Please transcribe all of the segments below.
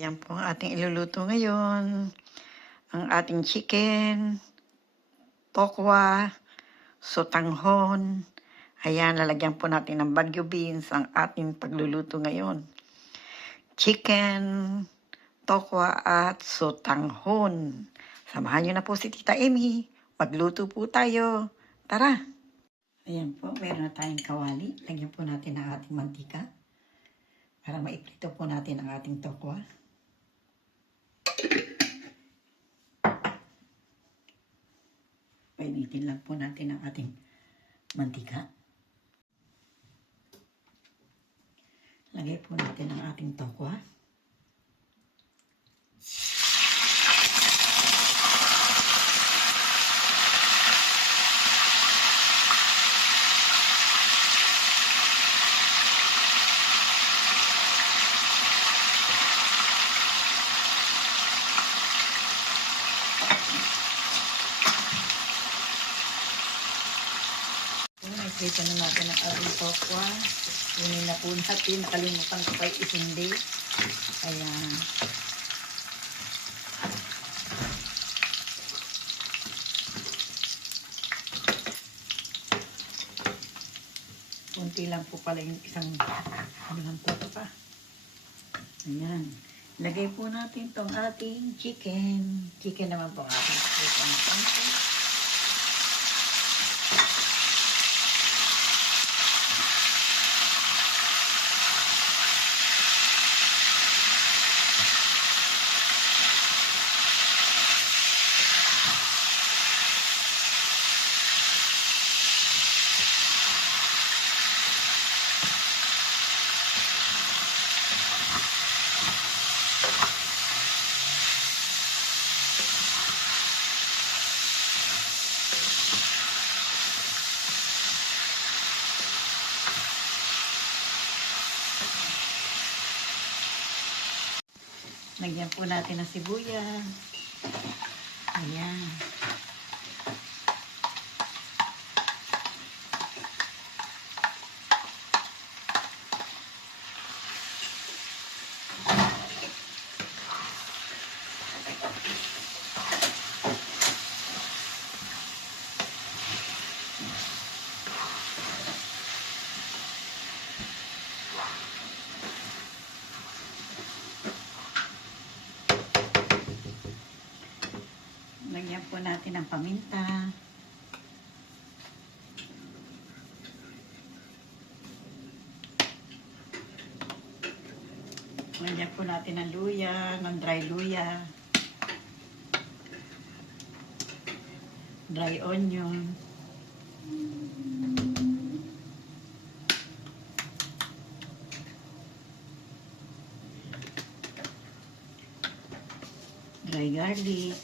Yan po ang ating iluluto ngayon. Ang ating chicken, tokwa, sotanghon. Ayan, lalagyan po natin ng Baguio beans ang ating pagluluto ngayon. Chicken, tokwa at sotanghon. Samahan nyo na po si Tita Amy. Magluto po tayo. Tara! Ayan po, meron na tayong kawali. Lagyan po natin ang ating mantika para maiprito po natin ang ating tokwa. Painitin lang po natin ang ating mantika. Lagay po natin ang ating tokwa. Prito na natin ang ating tokwa. Kunin na po natin. Kalimutan ko pa isindi. Ayan. Kunti lang po pala yung isang po pa. Ayan. Lagay po natin tong ating chicken. Chicken naman po ang ating chicken. Lagyan po natin ng sibuyas. Ayan. Lagyan po natin ng paminta. Lagyan po natin ng luya, ng dry luya. Dry onion. Dry garlic.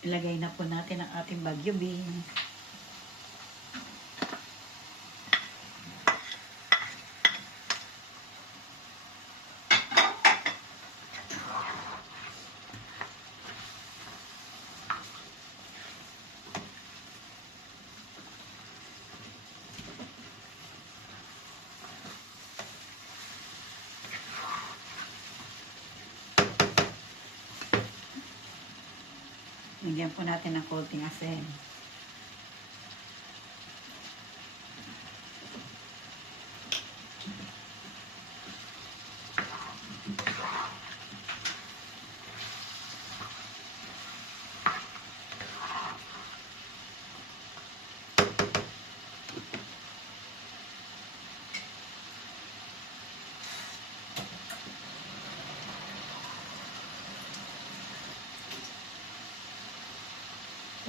Ilagay na po natin ang ating Baguio beans. Lagyan po natin ng konting asin.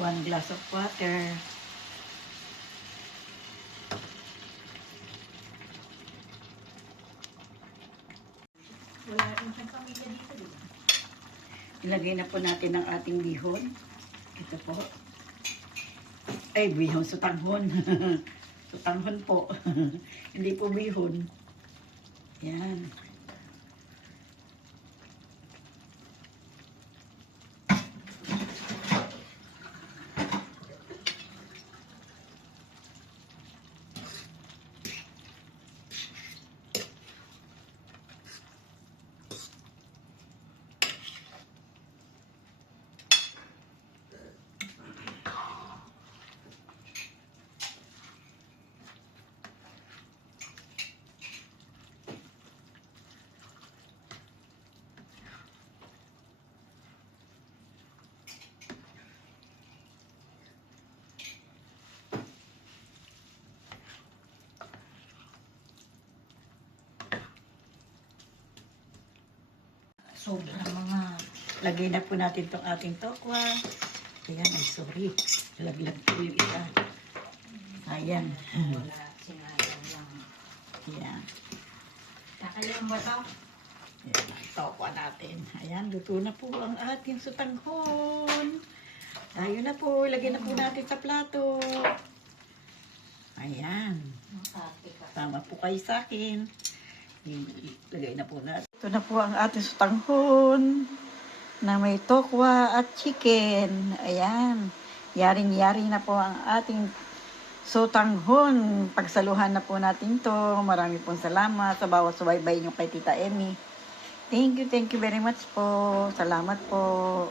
One glass of water. Wala rin siyang pamilya dito, diba? Ilagay na po natin ang ating bihon. Ito po. Ay, bihon, sotanghon. Sutanghon po. Hindi po bihon. Yan. Sobra mga. Lagay na po natin itong ating tokwa. Ayan, ay sorry. Laglag po yung isa. Ayan. Wala, sinayang lang. Ayan. Kakalang ba ito? Ayan, tokwa natin. Ayan, luto na po ang ating sutanghon. Tayo na po. Lagay na po natin sa plato. Ayan. Tama po kayo sa akin. Ilagay na po natin. Ito na po ang ating sutanghon na may tokwa at chicken. Ayan. Yaring-yari na po ang ating sutanghon. Pagsaluhan na po natin to. Marami pong salamat sa bawat subaybay nyo kay Tita Emmy. Thank you very much po. Salamat po.